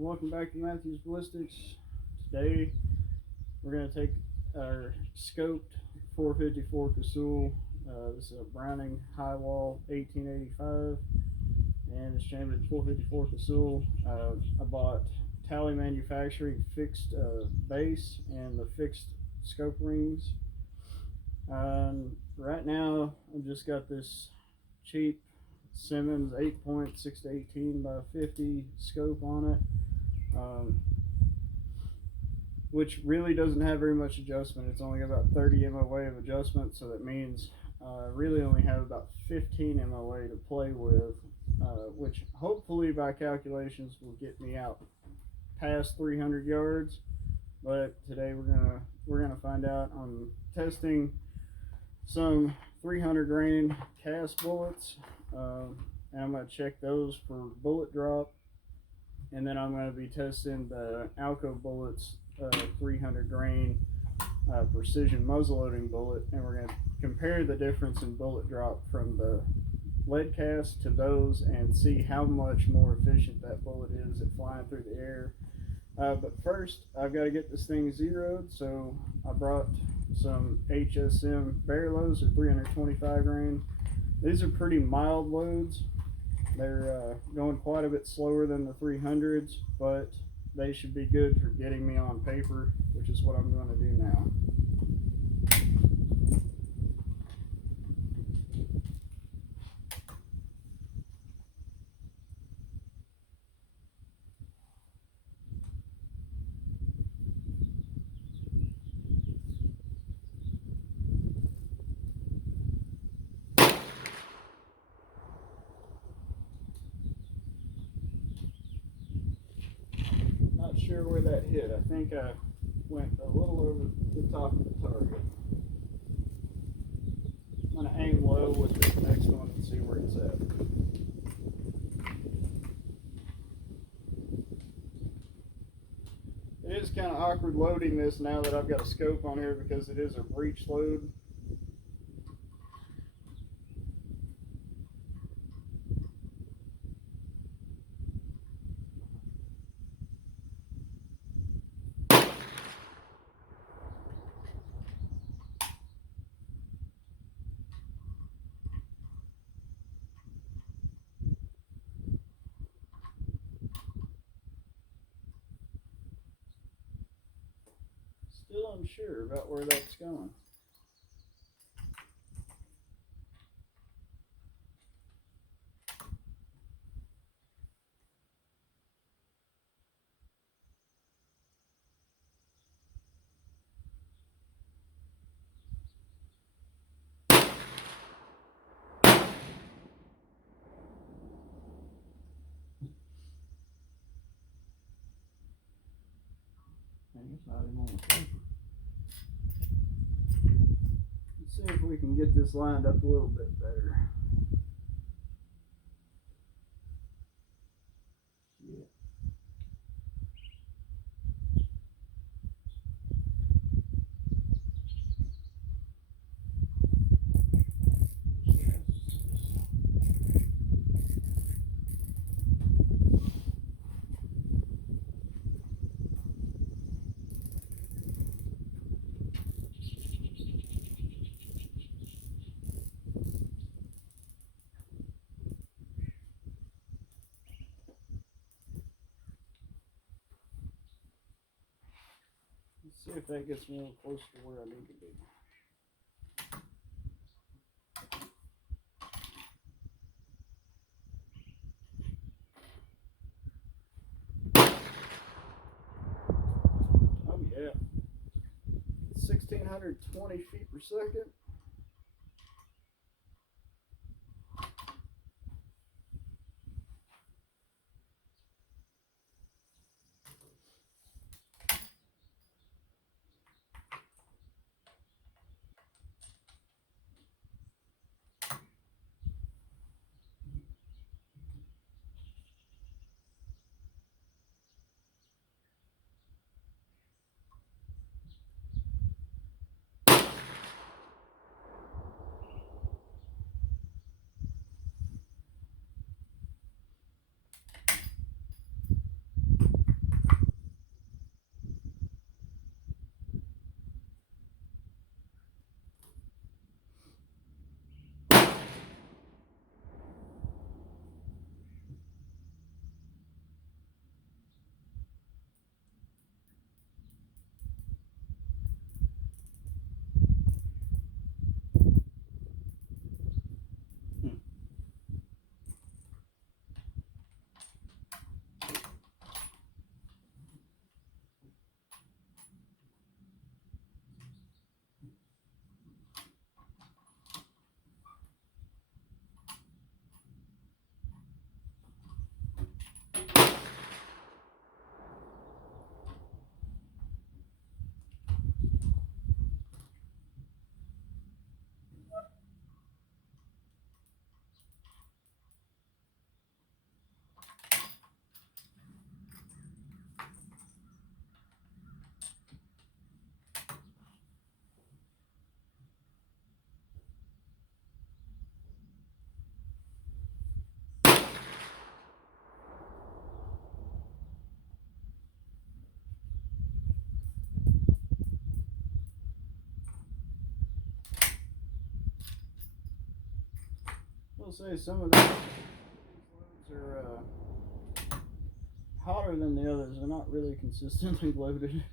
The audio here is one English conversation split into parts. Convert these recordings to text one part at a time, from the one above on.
Welcome back to Matthew's Ballistics. Today we're going to take our scoped 454 Casull. This is a Browning high wall 1885 and it's chambered 454 Casull. I bought Tally Manufacturing fixed base and the fixed scope rings. Right now I've just got this cheap Simmons 8.6 to 18 by 50 scope on it, which really doesn't have very much adjustment. It's only got about 30 MOA of adjustment, so that means I really only have about 15 MOA to play with, which hopefully by calculations will get me out past 300 yards. But today we're gonna find out. I'm testing some 300 grain cast bullets, and I'm going to check those for bullet drop, and then I'm going to be testing the Alco bullets, 300 grain precision muzzleloading bullet, and we're going to compare the difference in bullet drop from the lead cast to those and see how much more efficient that bullet is at flying through the air. But first I've got to get this thing zeroed, so I brought some HSM bear loads, or 325 grain. These are pretty mild loads. They're going quite a bit slower than the 300s, but they should be good for getting me on paper, which is what I'm going to do now. Not sure where that hit. I think I went a little over the top of the target. I'm going to aim low with this next one and see where it's at. It is kind of awkward loading this now that I've got a scope on here because it is a breech load. Still unsure about where that's going. It's not even on the paper. Let's see if we can get this lined up a little bit better. Yeah. Let's see if that gets me a little closer to where I need to be. Oh yeah. 1,620 feet per second. will say some of these loads are hotter than the others. They're not really consistently loaded.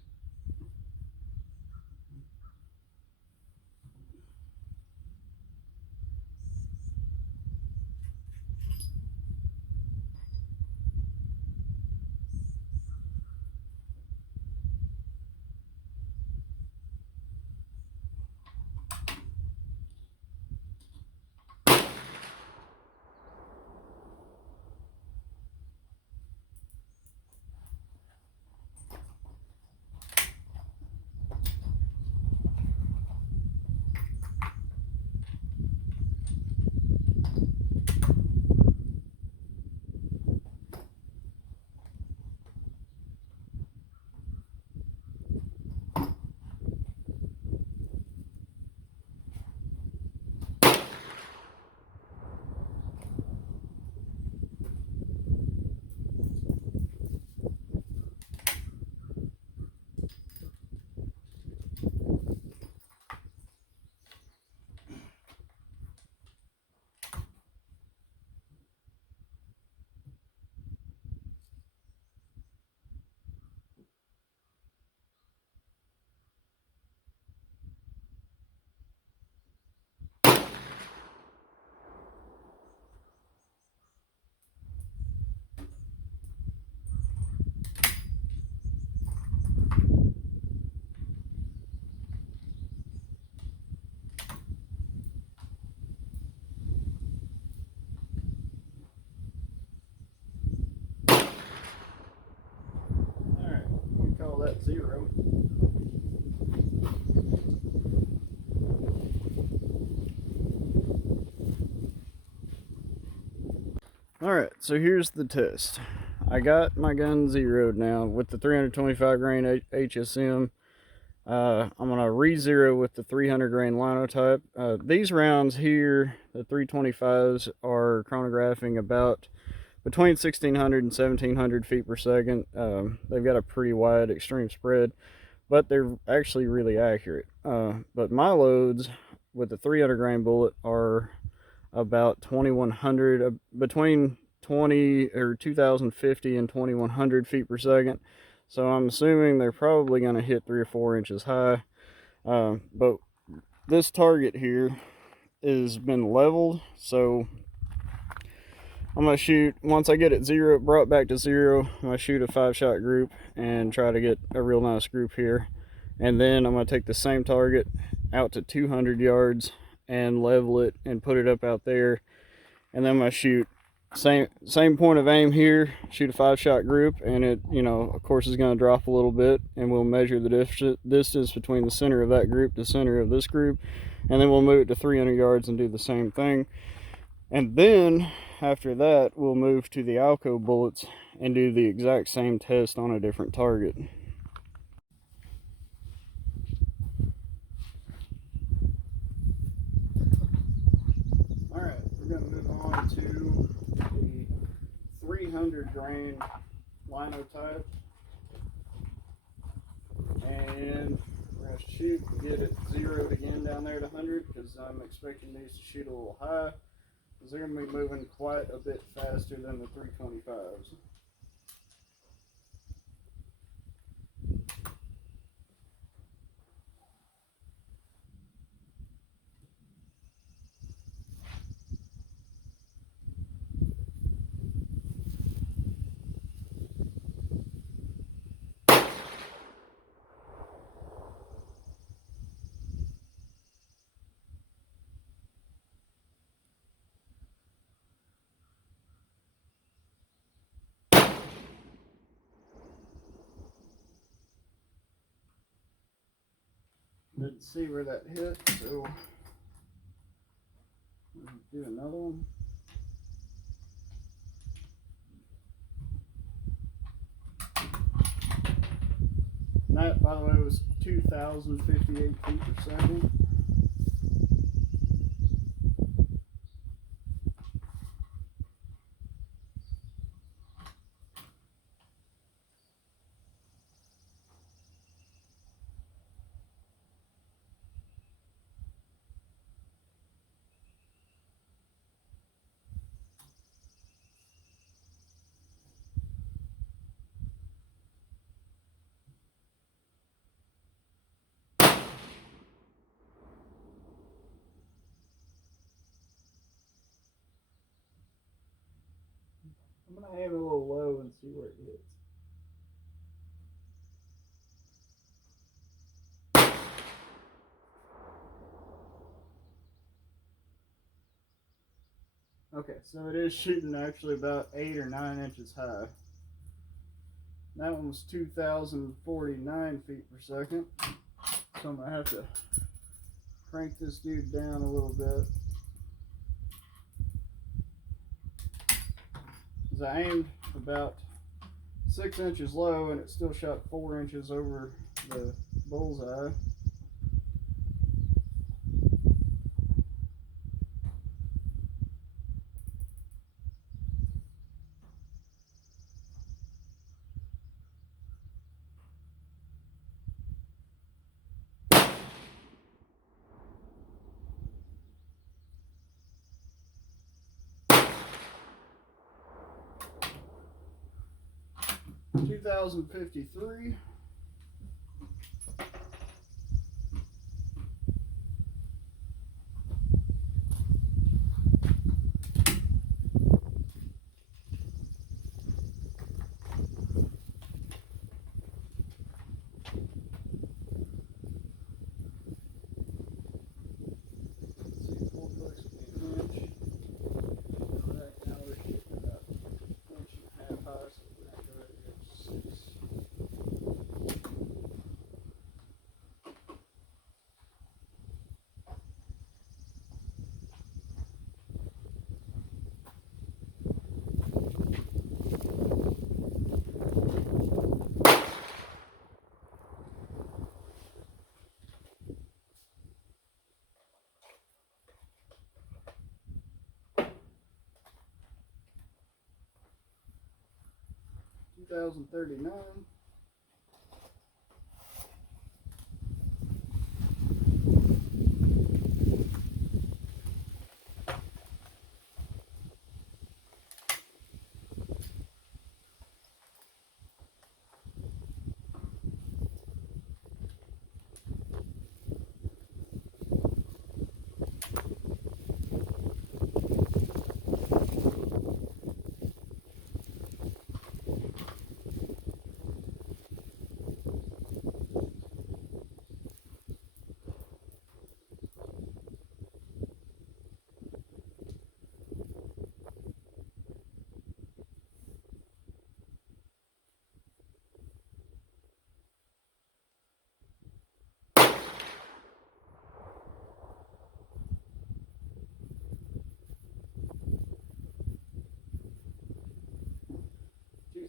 Alright, we call that 0. Alright, so here's the test. I got my gun zeroed now with the 325 grain HSM. I'm going to re-zero with the 300 grain linotype. These rounds here, the 325s, are chronographing about between 1600 and 1700 feet per second. They've got a pretty wide extreme spread, but they're actually really accurate. But my loads with the 300 grain bullet are about 2100, between 2050 and 2100 feet per second. So I'm assuming they're probably going to hit 3 or 4 inches high. But this target here has been leveled, so I'm going to shoot, once I get it brought back to 0, I'm going to shoot a 5-shot group and try to get a real nice group here. And then I'm going to take the same target out to 200 yards and level it and put it up out there. And then I'm going to shoot same point of aim here, shoot a 5-shot group, and it, of course, is going to drop a little bit, and we'll measure the distance between the center of that group to center of this group, and then we'll move it to 300 yards and do the same thing. And then after that, we'll move to the Alco bullets and do the exact same test on a different target. Alright, we're going to move on to the 300 grain linotype, and we're going to shoot and get it zeroed again down there to 100, because I'm expecting these to shoot a little high, because they're going to be moving quite a bit faster than the 325s. Didn't see where that hit, so we'll do another one. And that, by the way, was 2,058 feet per second. I'm going to aim it a little low and see where it hits. Okay, so it is shooting actually about 8 or 9 inches high. That one was 2,049 feet per second. So I'm going to have to crank this dude down a little bit. Because I aimed about 6 inches low and it still shot 4 inches over the bullseye. 2,053. $2,039.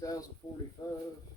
2,045.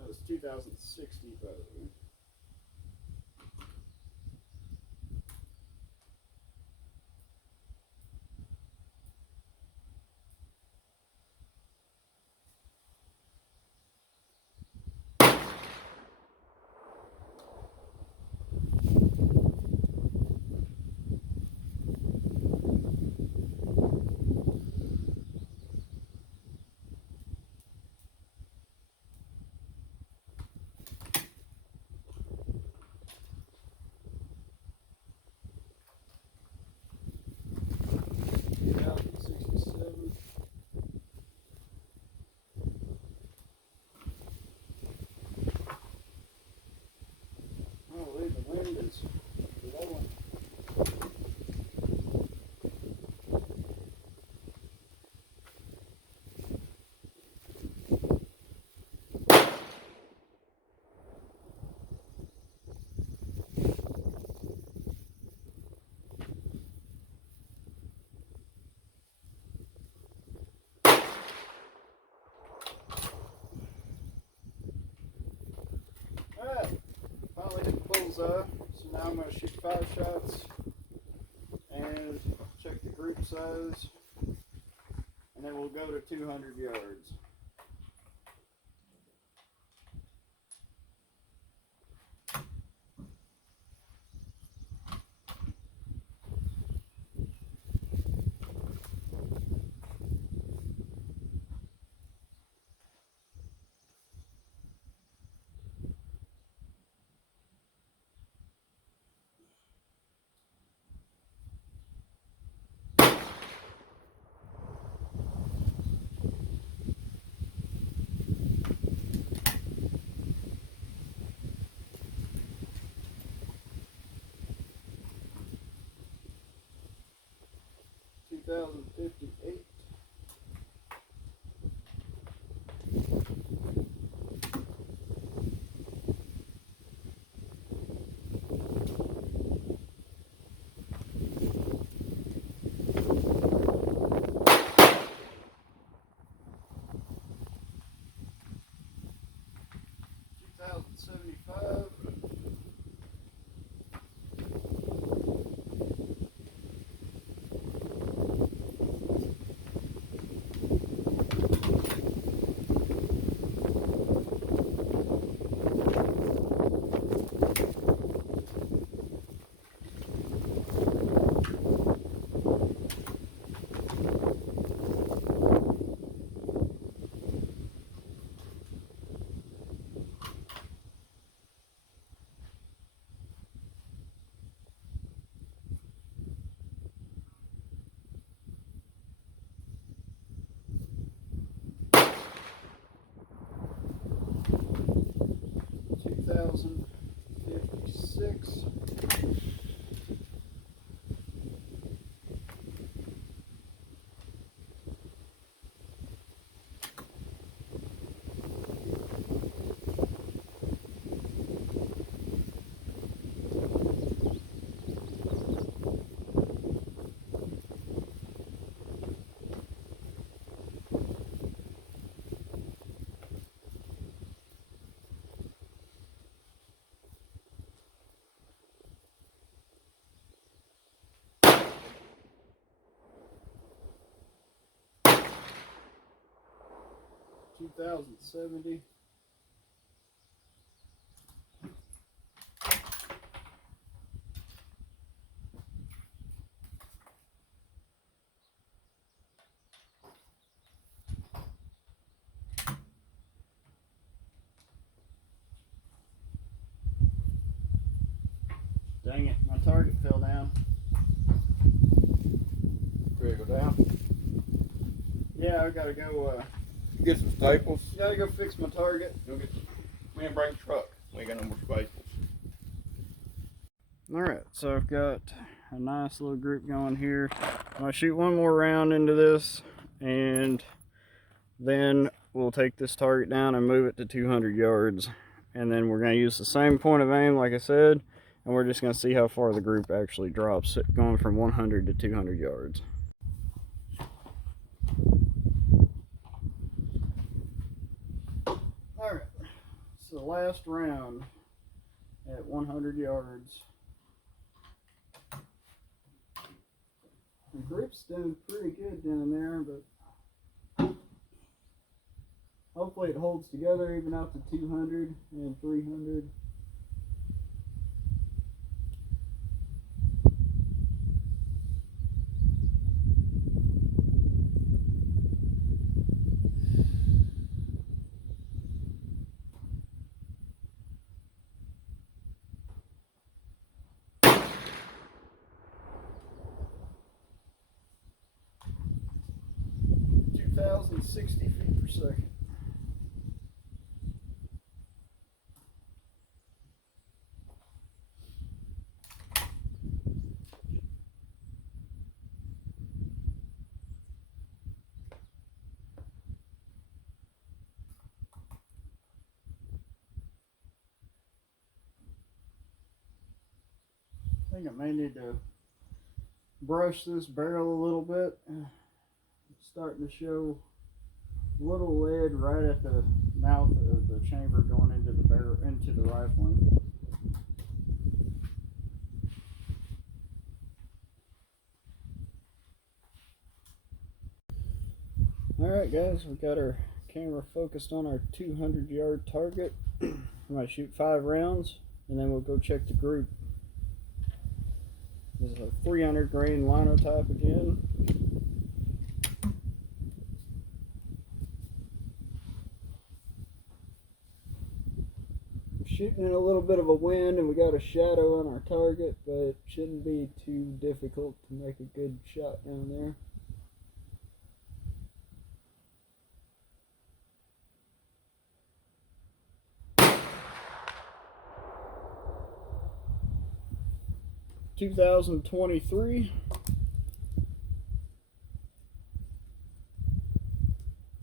That was 2,060, by the way. bullseye. So now I'm going to shoot 5 shots and check the group size, and then we'll go to 200 yards. $2,058. $2,075. $2,056. $2,070. Dang it, my target fell down. Ready to go down? Yeah, I gotta go, Get some staples. gotta go fix my target. Go get some. We ain't bring the truck. We ain't got no more staples. Alright, so I've got a nice little group going here. I'm gonna shoot one more round into this, and then we'll take this target down and move it to 200 yards. And then we're gonna use the same point of aim, like I said, and we're just gonna see how far the group actually drops, going from 100 to 200 yards. Alright, so the last round at 100 yards. The group's doing pretty good down there, but hopefully it holds together even out to 200 and 300. $2,060 feet per second. I think I may need to brush this barrel a little bit. It's starting to show a little lead right at the mouth of the chamber going into the barrel, into the rifling. Alright guys, we got our camera focused on our 200-yard target. I might shoot 5 rounds and then we'll go check the group. This is a 300 grain linotype again. Shooting in a little bit of a wind and we got a shadow on our target, but it shouldn't be too difficult to make a good shot down there. (2023).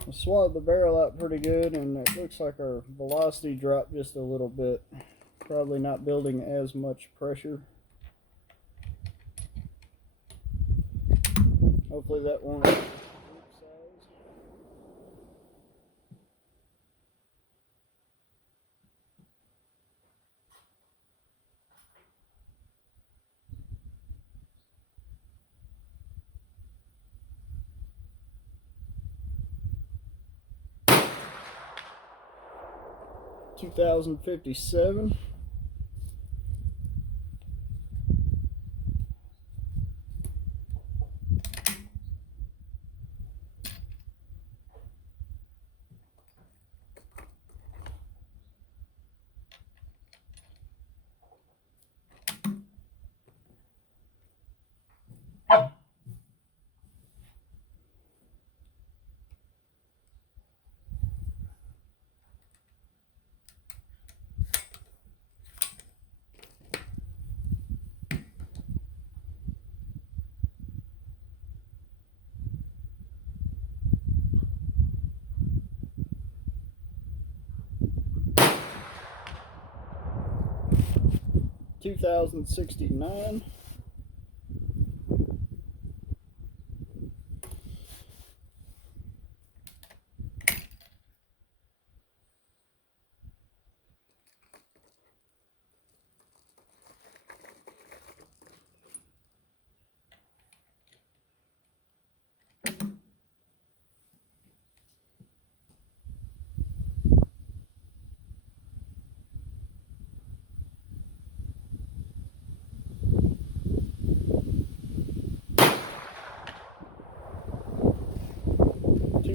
I swallowed the barrel out pretty good and it looks like our velocity dropped just a little bit. Probably not building as much pressure. Hopefully that won't affect the group size. (2057). (2069).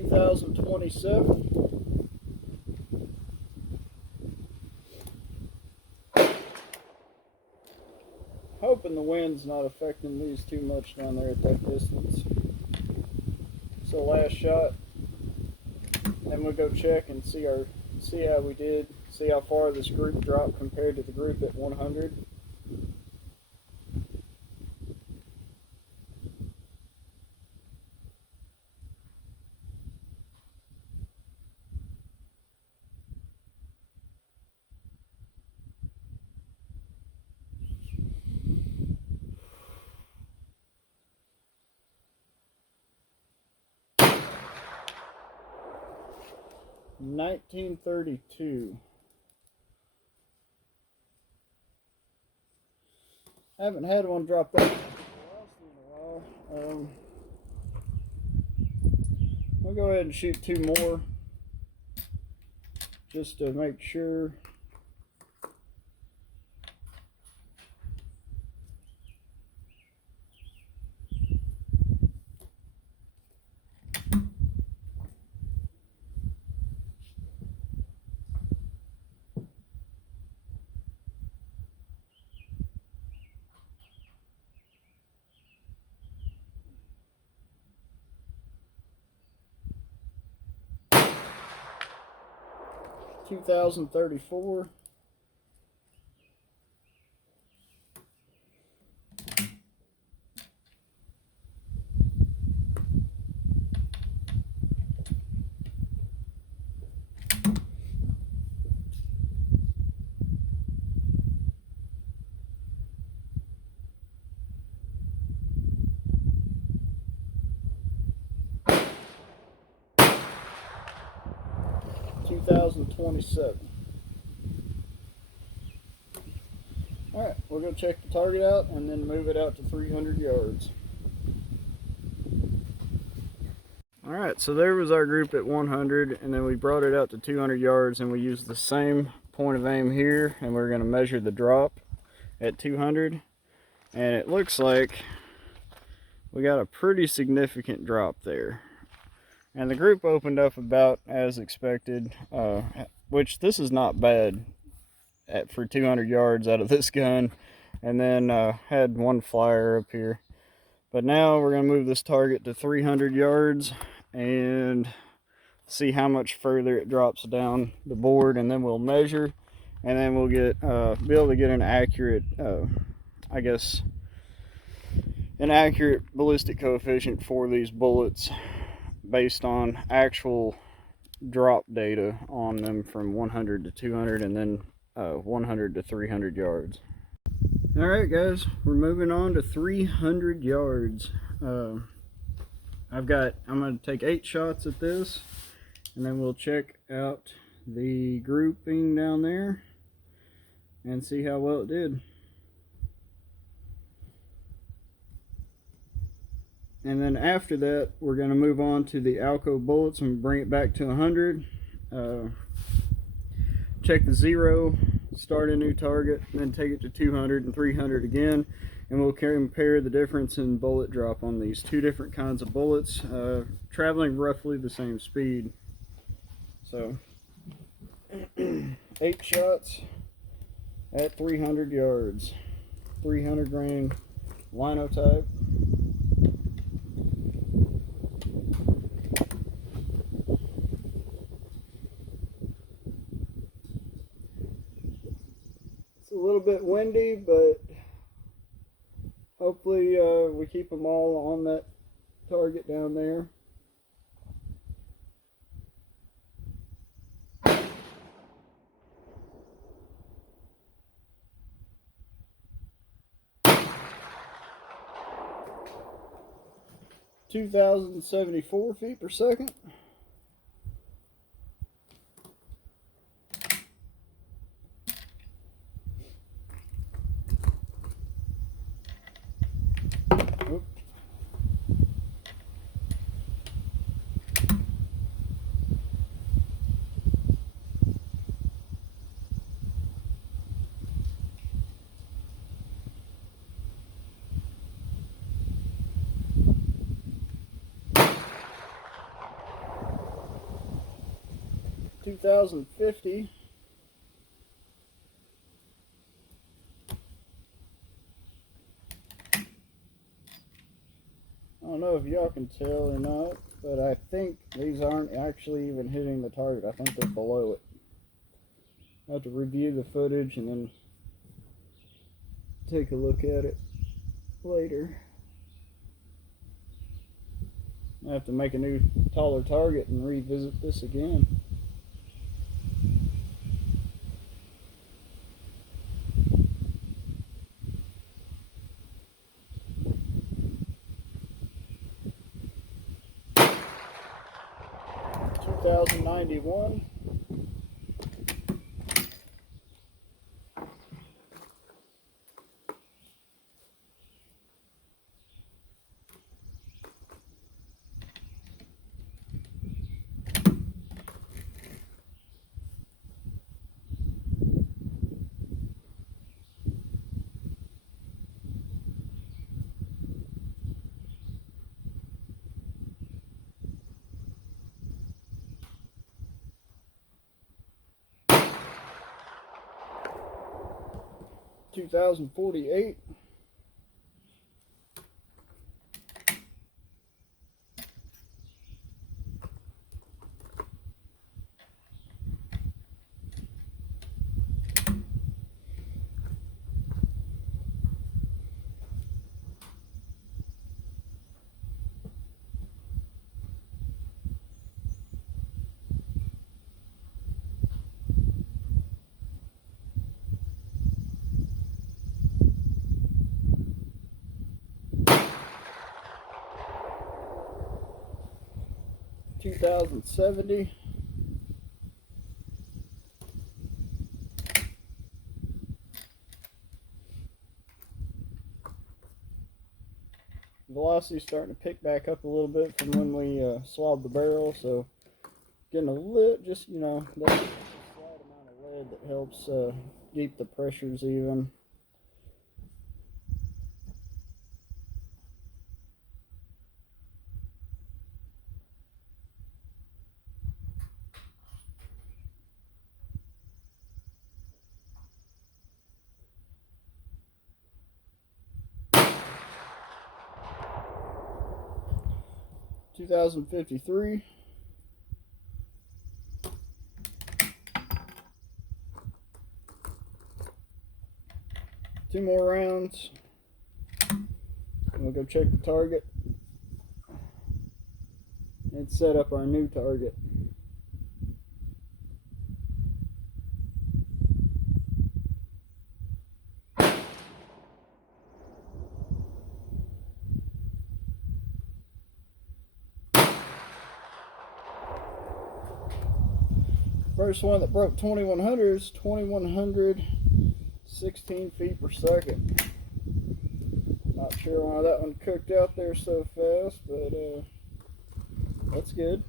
(2027). Hoping the wind's not affecting these too much down there at that distance. So last shot, then we'll go check and see how we did, see how far this group dropped compared to the group at 100. (1932). I haven't had one drop that velocity in a while. We'll go ahead and shoot 2 more just to make sure. (2034). (2027). Alright, we'll go check the target out and then move it out to 300 yards. Alright, so there was our group at 100, and then we brought it out to 200 yards, and we used the same point of aim here, and we're going to measure the drop at 200, and it looks like we got a pretty significant drop there. And the group opened up about as expected, which this is not bad for 200 yards out of this gun, and then had one flyer up here. But now we're going to move this target to 300 yards and see how much further it drops down the board, and then we'll measure, and then we'll get be able to get an accurate, I guess, an accurate ballistic coefficient for these bullets based on actual drop data on them from 100 to 200 and then 100 to 300 yards. Alright guys, we're moving on to 300 yards. I'm going to take 8 shots at this, and then we'll check out the grouping down there and see how well it did. And then after that, we're going to move on to the Alco bullets and bring it back to 100. Check the 0, start a new target, and then take it to 200 and 300 again, and we'll compare the difference in bullet drop on these two different kinds of bullets, traveling roughly the same speed. So 8 shots at 300 yards, 300 grain linotype. A little bit windy, but hopefully we keep them all on that target down there. (2,074 feet per second). (2,050). I don't know if y'all can tell or not, but I think these aren't actually even hitting the target. I think they're below it. I'll have to review the footage and then take a look at it later. I have to make a new taller target and revisit this again. (2,091). (2,048). (2,070). Velocity velocity's starting to pick back up a little bit from when we swabbed the barrel, so getting a little, just, you know, that's a slight amount of lead that helps keep the pressures even. .253. Two more rounds. We'll go check the target and set up our new target. First one that broke 2100 is 2100, 16 feet per second. Not sure why that one cooked out there so fast, but that's good.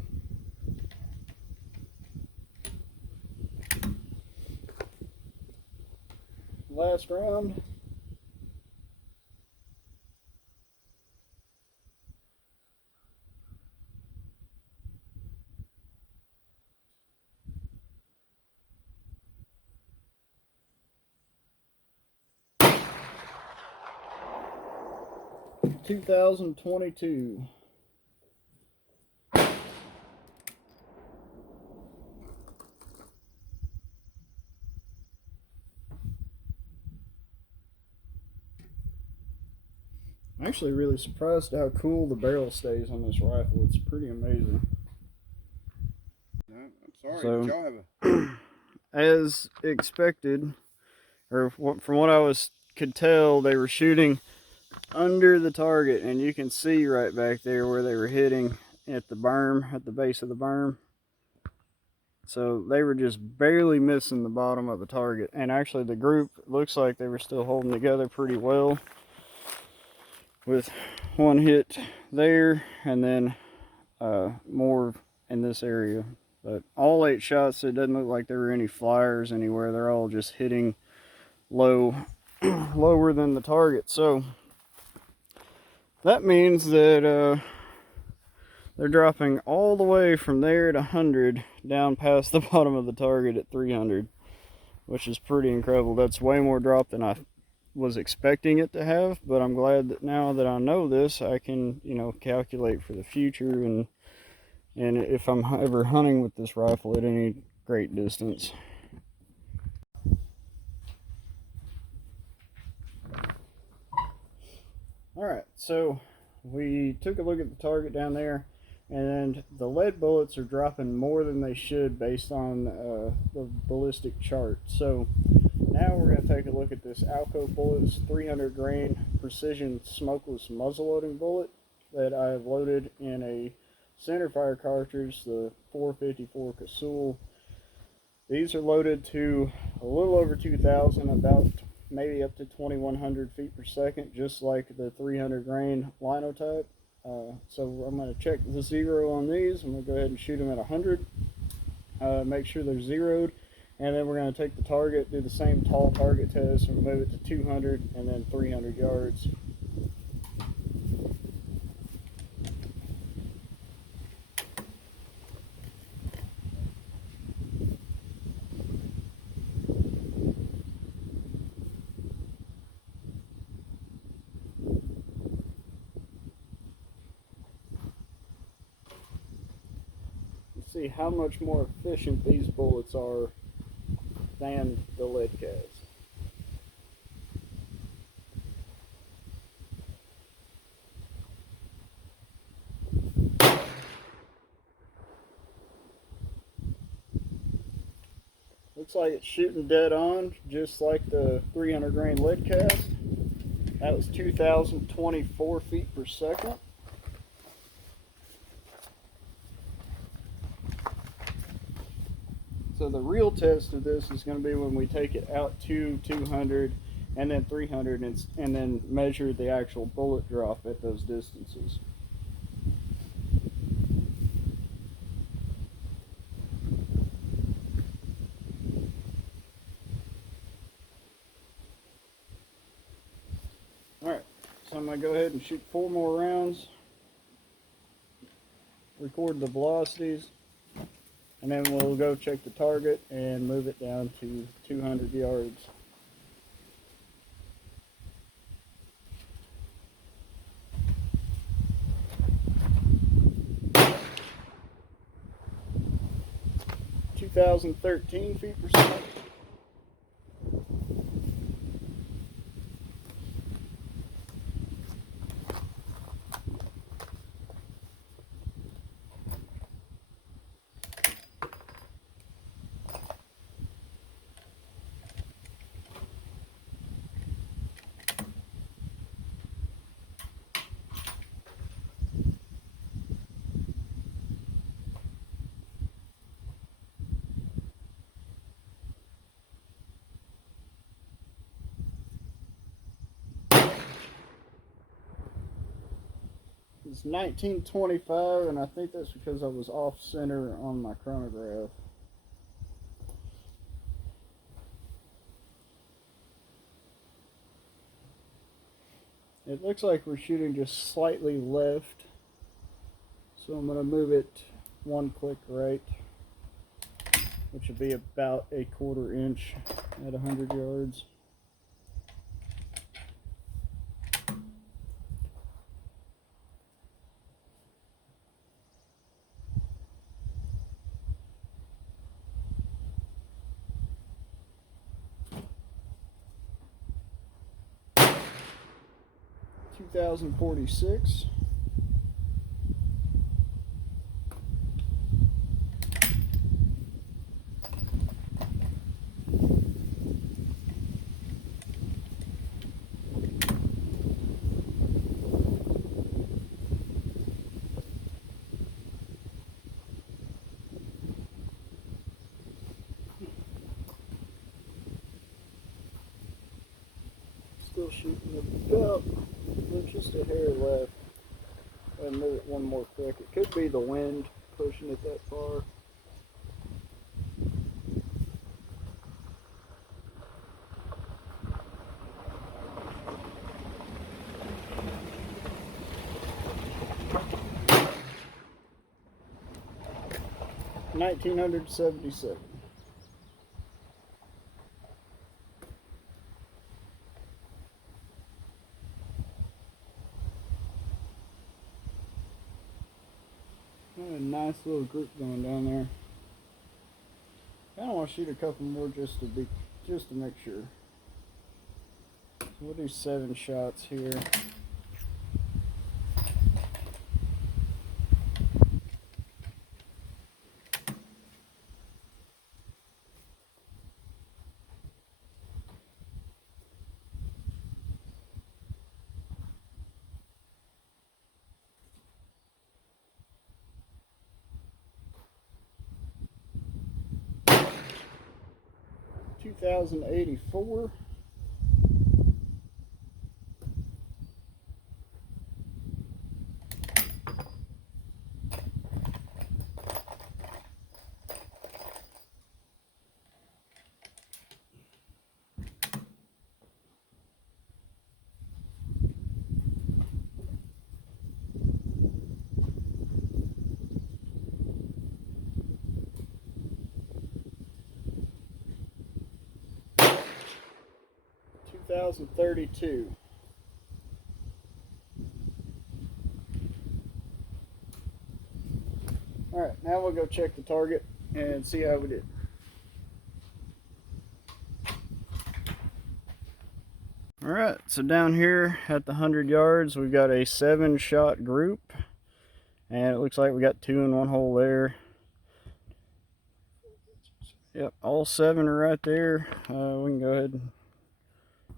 Last round. .2022. I'm actually really surprised how cool the barrel stays on this rifle. It's pretty amazing. No, I'm sorry, So, but y'all have a... as expected, or from what I could tell, they were shooting under the target, and you can see right back there where they were hitting at the berm, at the base of the berm. So they were just barely missing the bottom of the target, and actually the group looks like they were still holding together pretty well, with one hit there and then more in this area. But all 8 shots, it doesn't look like there were any flyers anywhere. They're all just hitting low, lower than the target. So that means that they're dropping all the way from there at 100 down past the bottom of the target at 300, which is pretty incredible. That's way more drop than I was expecting it to have, but I'm glad that now that I know this, I can, you know, calculate for the future and if I'm ever hunting with this rifle at any great distance. Alright, so we took a look at the target down there, and the lead bullets are dropping more than they should based on the ballistic chart. So now we're going to take a look at this Alco bullets, 300 grain precision smokeless muzzleloading bullet that I have loaded in a centerfire cartridge, the 454 Casull. These are loaded to a little over 2,000, about maybe up to 2,100 feet per second, just like the 300 grain linotype. So I'm going to check the zero on these. I'm going to go ahead and shoot them at 100, make sure they're zeroed, and then we're going to take the target, do the same tall target test, and move it to 200 and then 300 yards. See how much more efficient these bullets are than the lead cast. Looks like it's shooting dead on, just like the 300 grain lead cast. That was 2,024 feet per second. So the real test of this is going to be when we take it out to 200 and then 300, and then measure the actual bullet drop at those distances. Alright, so I'm going to go ahead and shoot 4 more rounds, record the velocities, and then we'll go check the target and move it down to 200 yards. (2013 feet per second). It's 1925, and I think that's because I was off center on my chronograph. It looks like we're shooting just slightly left, so I'm going to move it 1 click right, which would be about a 1/4 inch at 100 yards. (2046). Still shooting about just a hair left, and move it 1 more click. It could be the wind pushing it that far. (1977). A nice little group going down there. Kind of want to shoot a couple more just to make sure. So we'll do 7 shots here. (2084). (2032). Alright, now we'll go check the target and see how we did. Alright, so down here at the 100 yards, we've got a 7-shot group, and it looks like we got 2 in 1 hole there. Yep, all 7 are right there. We can go ahead and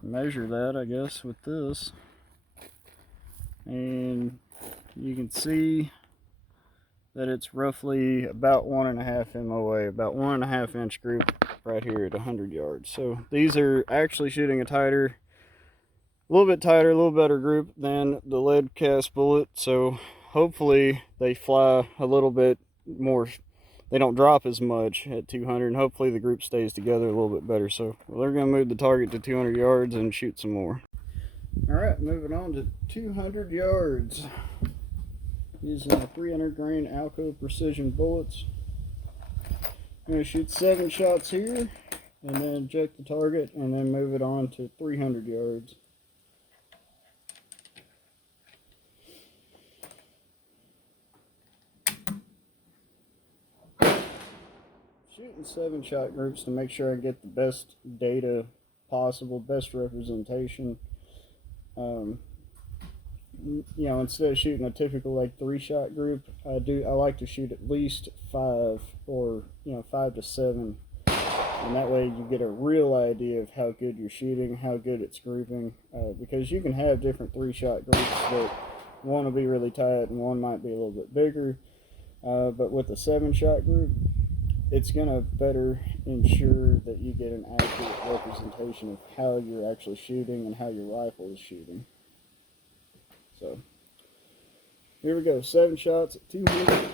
measure that, I guess, with this, and you can see that it's roughly about 1.5 MOA, about 1.5 inch group right here at 100 yards. So these are actually shooting a tighter a little bit tighter, a little better group than the lead cast bullet, so hopefully they fly a little bit more. They don't drop as much at 200, and hopefully the group stays together a little bit better. So they're going to move the target to 200 yards and shoot some more. All right, moving on to 200 yards. Using a 300 grain Alco precision bullets. I'm going to shoot 7 shots here, and then eject the target, and then move it on to 300 yards. Shooting 7-shot groups to make sure I get the best data possible, best representation. You know, instead of shooting a typical like 3-shot group, I like to shoot at least 5 or 5 to 7, and that way you get a real idea of how good you're shooting, how good it's grouping, because you can have different 3-shot groups that one will be really tight and one might be a little bit bigger, but with a 7-shot group, it's going to better ensure that you get an accurate representation of how you're actually shooting and how your rifle is shooting. So, here we go, 7 shots at 200.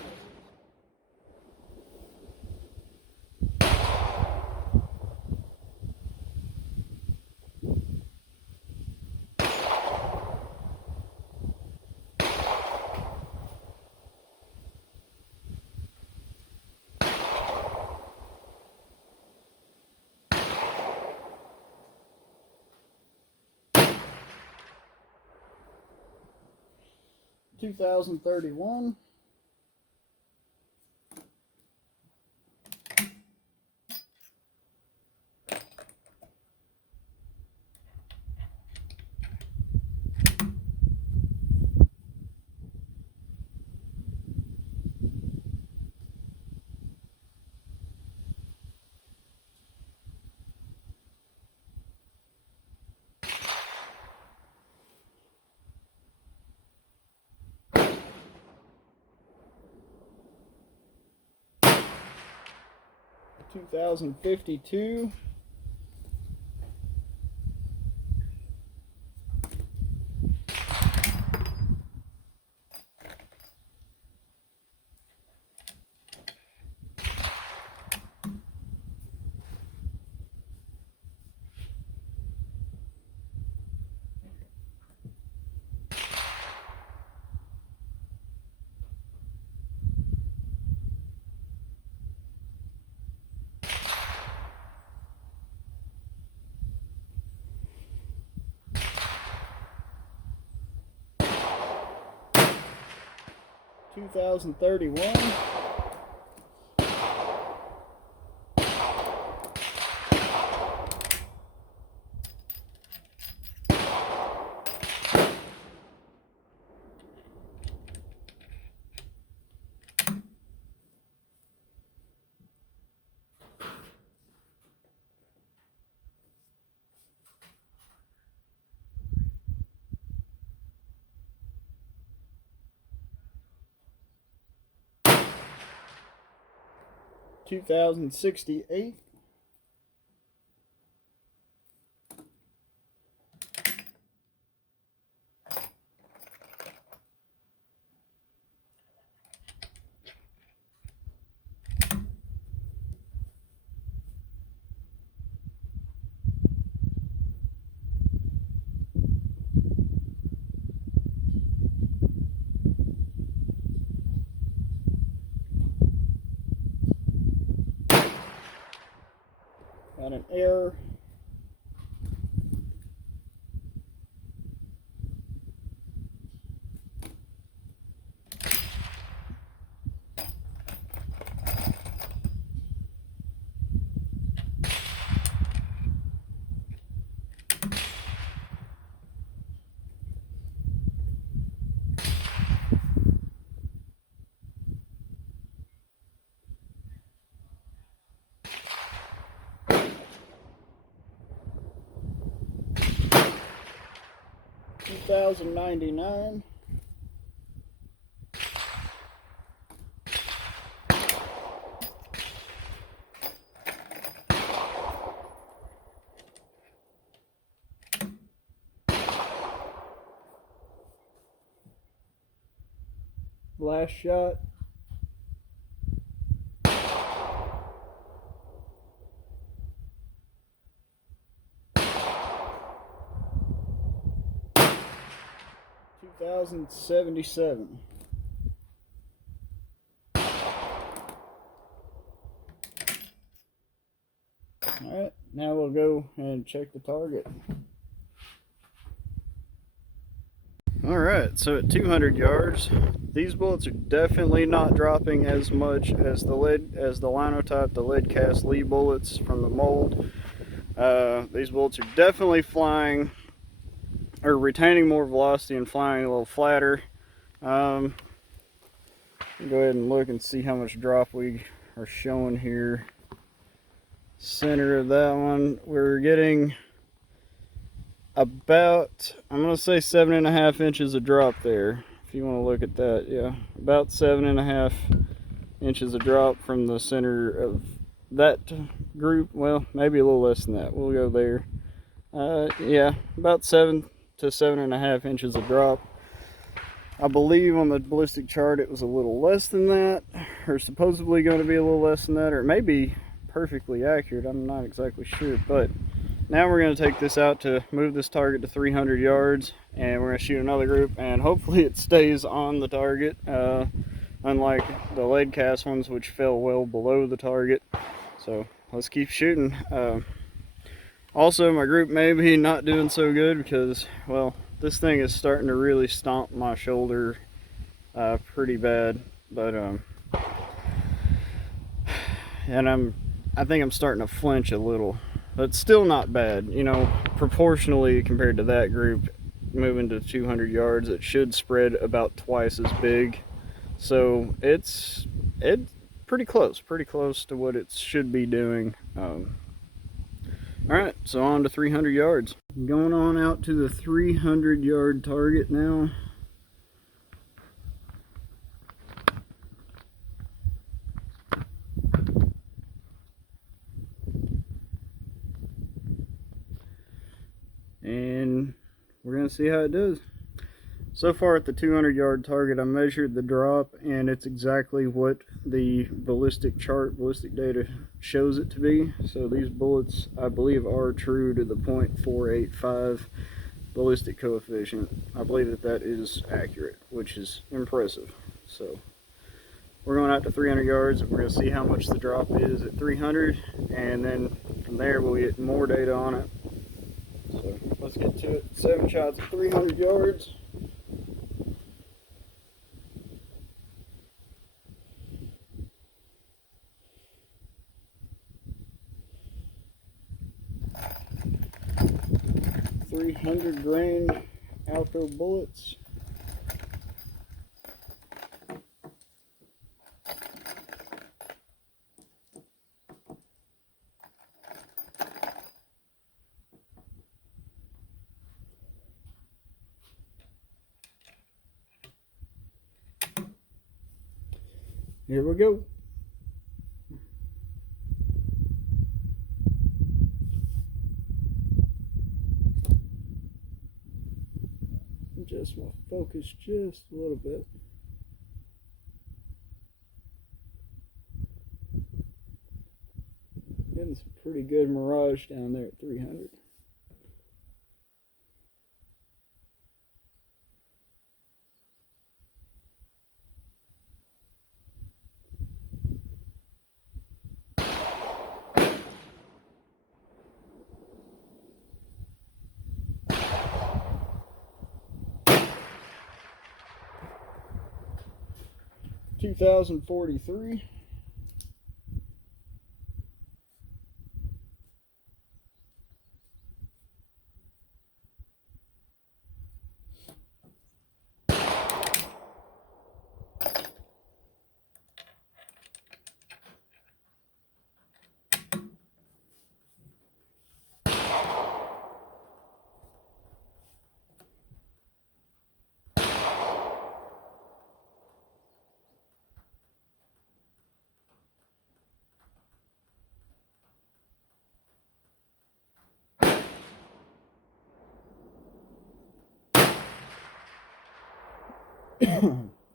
$2,031. 2,052. 2,031. 2,068. 'Got an error. $2,099. 2,099. Last shot. $2,077. Alright, now we'll go and check the target. Alright, so at 200 yards, these bullets are definitely not dropping as much as the linotype, the lead cast Lee bullets from the mold. These bullets are definitely flying, or retaining more velocity and flying a little flatter. Go ahead and look and see how much drop we are showing here. Center of that one, we're getting about, I'm going to say 7.5 inches of drop there. If you want to look at that, yeah, about 7.5 inches of drop from the center of that group. Well, maybe a little less than that. We'll go there. Yeah, about 7 to 7.5 inches of drop. I believe on the ballistic chart it was a little less than that, or supposedly going to be a little less than that, or it may be perfectly accurate. I'm not exactly sure, but now we're going to take this out to move this target to 300 yards, and we're going to shoot another group, and hopefully it stays on the target, unlike the lead cast ones, which fell well below the target. So let's keep shooting. Also, my group may be not doing so good because, well, this thing is starting to really stomp my shoulder pretty bad, but and I think I'm starting to flinch a little. But still not bad, you know, proportionally compared to that group. Moving to 200 yards, it should spread about twice as big. So it's pretty close to what it should be doing. Alright, so on to 300 yards. Going on out to the 300 yard target now. And we're going to see how it does. So far at the 200 yard target, I measured the drop, and it's exactly what the ballistic data shows it to be. So these bullets, I believe, are true to the .485 ballistic coefficient. I believe that is accurate, which is impressive. So we're going out to 300 yards, and we're going to see how much the drop is at 300, and then from there we'll get more data on it. So let's get to it. 7 shots at 300 yards. .300 grain Alco bullets. Here we go. Adjust my focus just a little bit. Getting some pretty good mirage down there at 300. $2,043.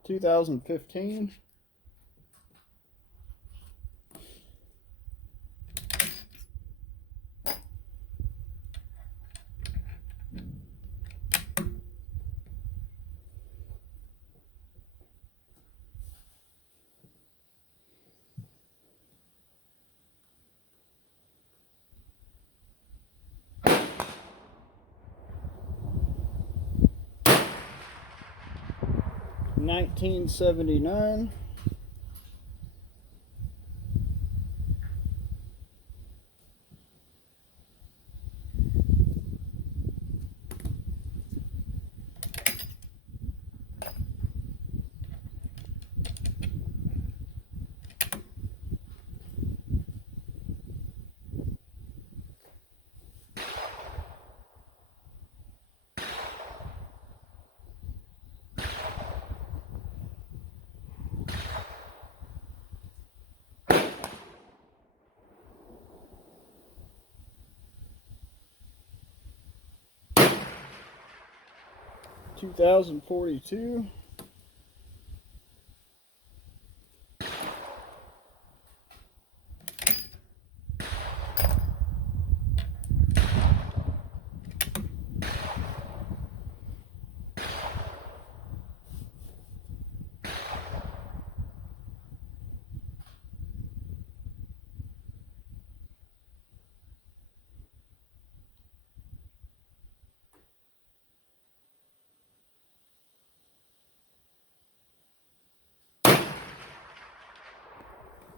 2015. $19.79. $2,042.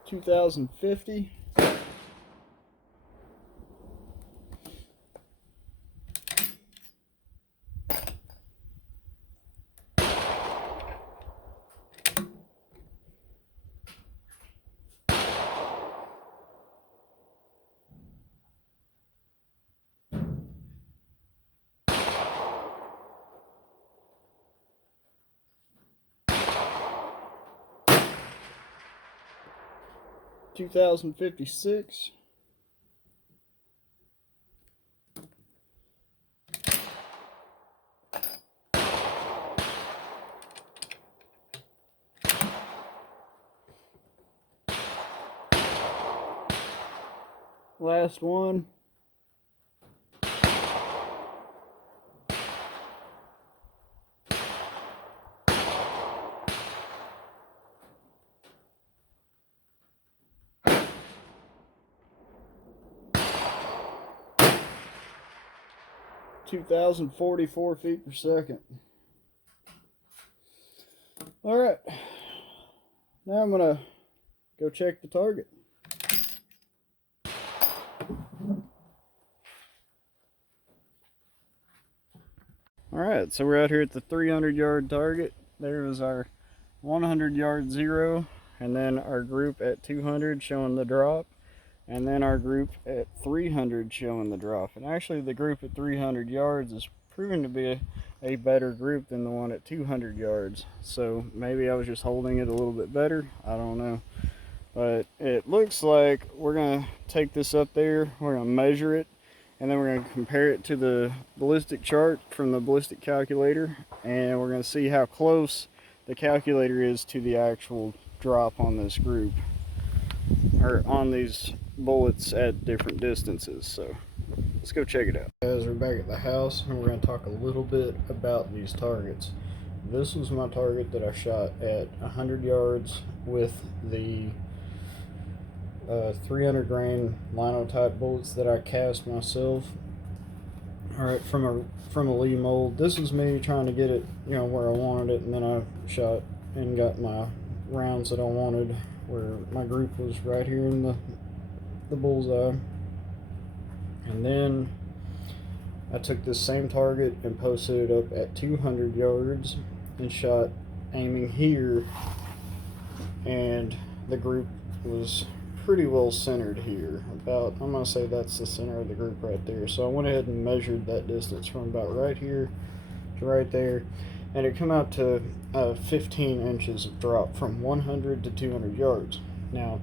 $2,050. $2,056. Last one. (2,044 feet per second). All right, now I'm gonna go check the target. All right, so we're out here at the 300-yard target. There is our 100-yard zero, and then our group at 200 showing the drop, and then our group at 300 showing the drop. And actually the group at 300 yards is proving to be a better group than the one at 200 yards. So maybe I was just holding it a little bit better, I don't know. But it looks like we're gonna take this up there, we're gonna measure it, and then we're gonna compare it to the ballistic chart from the ballistic calculator, and we're gonna see how close the calculator is to the actual drop on this group, or on these bullets at different distances. So let's go check it out. Guys, we're back at the house, and we're going to talk a little bit about these targets. This was my target that I shot at 100 yards with the 300 grain linotype bullets that I cast myself. All right, from a Lee mold. This was me trying to get it, you know, where I wanted it, and then I shot and got my rounds that I wanted, where my group was right here in the bullseye. And then I took this same target and posted it up at 200 yards and shot aiming here, and the group was pretty well centered here. About, I'm gonna say that's the center of the group right there. So I went ahead and measured that distance from about right here to right there, and it come out to 15 inches of drop from 100 to 200 yards. Now,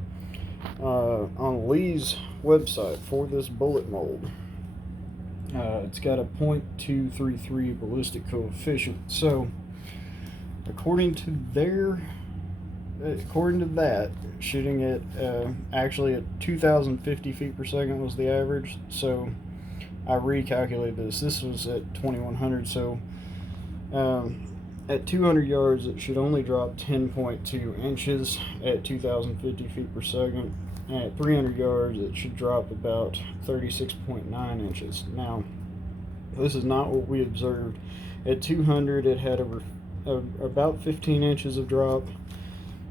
on Lee's website for this bullet mold, it's got a .233 ballistic coefficient. So according to that, shooting at actually at 2,050 feet per second was the average. So I recalculated this. This was at 2,100. So at 200 yards, it should only drop 10.2 inches at 2,050 feet per second. And at 300 yards, it should drop about 36.9 inches. Now, this is not what we observed. At 200, it had about 15 inches of drop.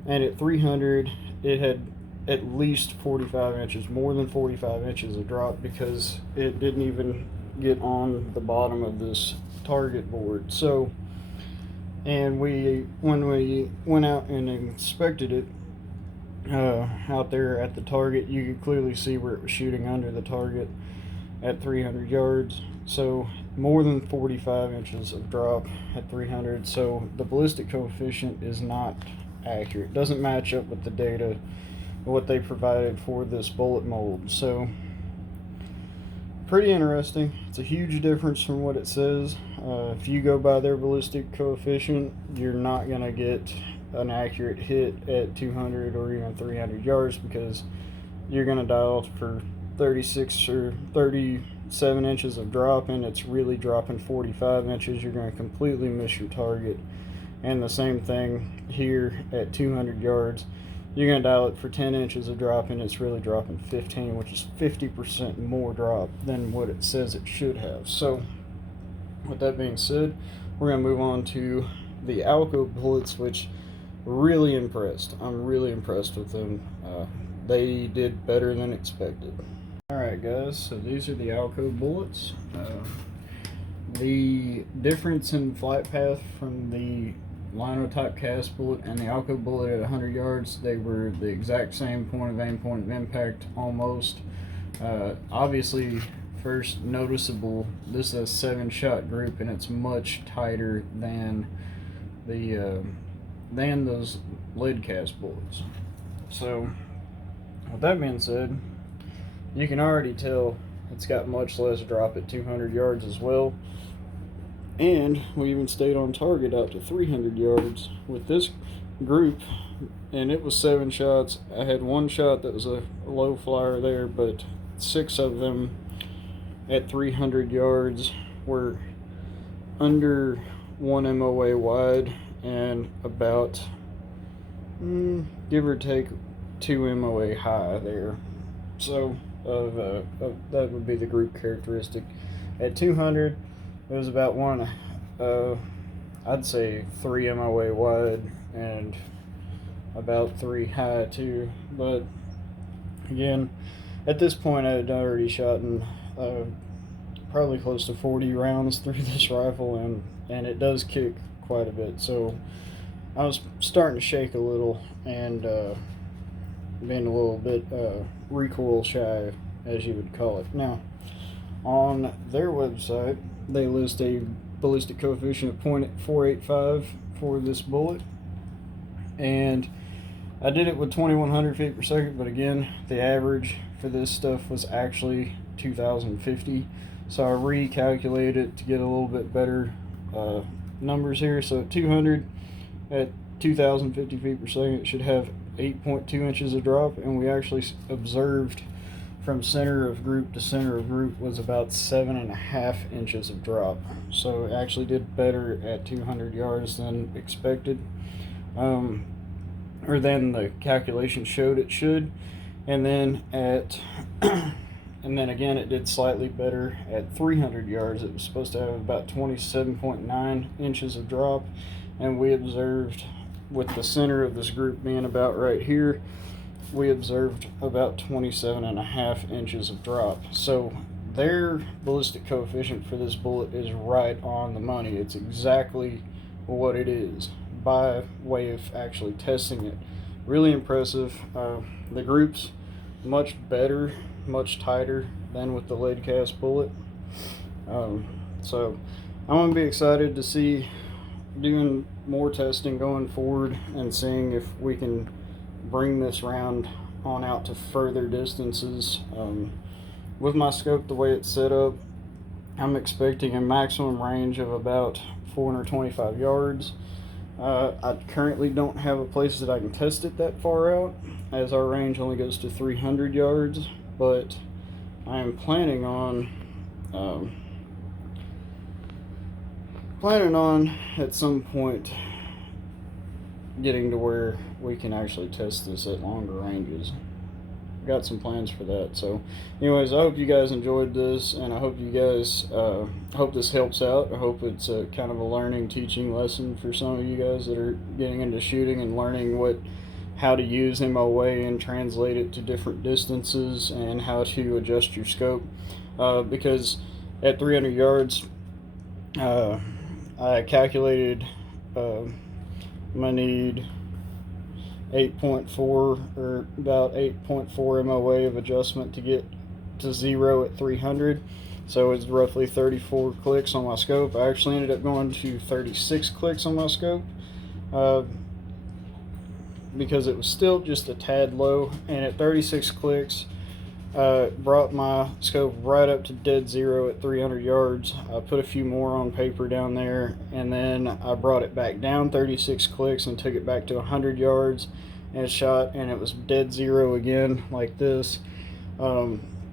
And at 300, it had at least 45 inches, more than 45 inches of drop, because it didn't even get on the bottom of this target board. So, and when we went out and inspected it out there at the target, you could clearly see where it was shooting under the target at 300 yards. So more than 45 inches of drop at 300. So the ballistic coefficient is not accurate. It doesn't match up with the data, what they provided for this bullet mold. So pretty interesting. It's a huge difference from what it says. If you go by their ballistic coefficient, you're not going to get an accurate hit at 200 or even 300 yards, because you're going to dial for 36 or 37 inches of drop, and it's really dropping 45 inches. You're going to completely miss your target. And the same thing here at 200 yards. You're going to dial it for 10 inches of drop, and it's really dropping 15, which is 50% more drop than what it says it should have. So with that being said, we're going to move on to the Alco bullets, which really impressed. I'm really impressed with them. They did better than expected. Alright guys, so these are the Alco bullets. The difference in flight path from the linotype cast bullet and the Alco bullet at 100 yards, they were the exact same point of aim, point of impact almost. Obviously, first noticeable, this is a 7-shot group, and it's much tighter than the than those lead cast bullets. So with that being said, you can already tell it's got much less drop at 200 yards as well. And we even stayed on target out to 300 yards with this group, and it was 7 shots. I had 1 shot that was a low flyer there, but 6 of them at 300 yards were under 1 MOA wide and about, give or take, 2 MOA high there. So that would be the group characteristic. At 200, it was about I'd say 3 MOA wide and about 3 high too. But again, at this point I had already shot probably close to 40 rounds through this rifle, and it does kick quite a bit. So I was starting to shake a little and being a little bit recoil shy, as you would call it. Now, on their website, they list a ballistic coefficient of 0.485 for this bullet, and I did it with 2,100 feet per second, but again, the average for this stuff was actually 2,050, so I recalculated it to get a little bit better numbers here. So at 200, at 2,050 feet per second, it should have 8.2 inches of drop, and we actually observed from center of group to center of group was about 7.5 inches of drop. So it actually did better at 200 yards than expected, or than the calculation showed it should. And then and then again, it did slightly better at 300 yards. It was supposed to have about 27.9 inches of drop, and we observed, with the center of this group being about right here, we observed about 27.5 inches of drop. So their ballistic coefficient for this bullet is right on the money. It's exactly what it is by way of actually testing it. Really impressive. The group's much better, much tighter than with the lead cast bullet. So I'm going to be excited to see doing more testing going forward and seeing if we can bring this round on out to further distances. With my scope the way it's set up, I'm expecting a maximum range of about 425 yards, I currently don't have a place that I can test it that far out, as our range only goes to 300 yards, but I am planning on at some point getting to where we can actually test this at longer ranges. Got some plans for that. So anyways, I hope you guys enjoyed this, and I hope you guys hope this helps out. I hope it's a kind of a learning, teaching lesson for some of you guys that are getting into shooting and learning how to use MOA and translate it to different distances, and how to adjust your scope, because at 300 yards I calculated I'm gonna need 8.4 or about 8.4 MOA of adjustment to get to 0 at 300. So it's roughly 34 clicks on my scope. I actually ended up going to 36 clicks on my scope because it was still just a tad low, and at 36 clicks brought my scope right up to dead zero at 300 yards. I put a few more on paper down there, and then I brought it back down 36 clicks and took it back to 100 yards and shot, and it was dead zero again like this,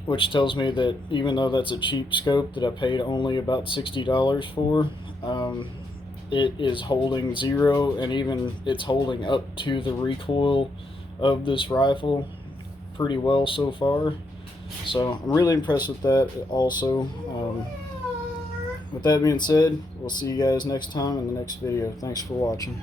which tells me that even though that's a cheap scope that I paid only about $60 for, it is holding zero, and even it's holding up to the recoil of this rifle pretty well so far. So I'm really impressed with that also. With that being said, we'll see you guys next time in the next video. Thanks for watching.